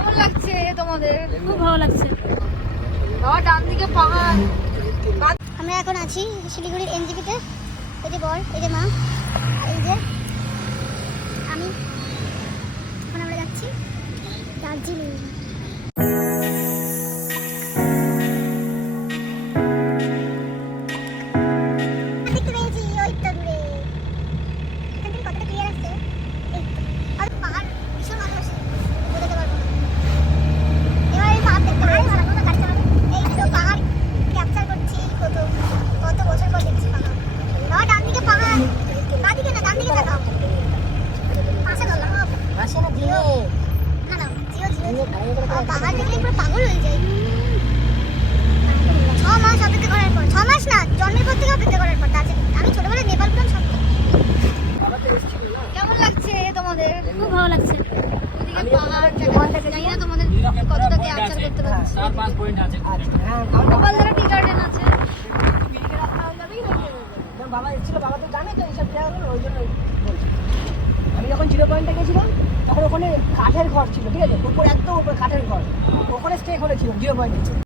কেমন লাগছে তোমাদের? খুব ভালো লাগছে। বাবা ডান দিকে পাহাড়। আমরা এখন আছি শিলিগুড়ির এনজিপিতে। এই যে বর, এই যে মা, এই যে আমি। এখন আমরা যাচ্ছি দার্জিলিং। দেখতে পেয়েছি ওই তো দূরে। এখান থেকে কতটা ক্লিয়ার আসছে, এই তো। আর পাহাড় ভীষণ ভালো আসে, বোঝাতে পারবো না। এবার এই পাহাড় দেখতে ভালো ভালো না কাটতে হবে। এই তো পাহাড় ক্যাপচার করছি, কত কত বছর পর দেখছি পাহাড়। বাবা ডান দিকে পাহাড়, বাঁ দিকে না, ডান দিকে তাকাও। পাশে ধরলাম আসে না দিয়ে না না, জিও জিও। পাহাড় দেখলে পুরো পাগল হয়ে যায়। 6 মাস অপেক্ষা করার পর, 6 মাস না, জন্মের পর থেকে অপেক্ষা করার পর দার্জিলিং। আমি ছোটবেলায় নেপাল গেলাম সব। কেমন লাগছে তোমাদের? খুব ভালো লাগছে। ওদিকে পাহাড় জানি না তোমাদের কতটা ক্যাপচার করতে পারছি। 4-5 পয়েন্ট আছে। হ্যাঁ গোপালদারা টি গার্ডেন আছে। বাবা এসেছিল, বাবা তো জানে তো এইসব জায়গাগুলো, ওই জন্য বলছি। আমি যখন 0 পয়েন্টে গেছিলাম তখন ওখানে কাঠের ঘর ছিল, ঠিক আছে, উপর একদম উপরে কাঠের ঘর, ওখানে স্টে করেছিলাম 0 পয়েন্টে।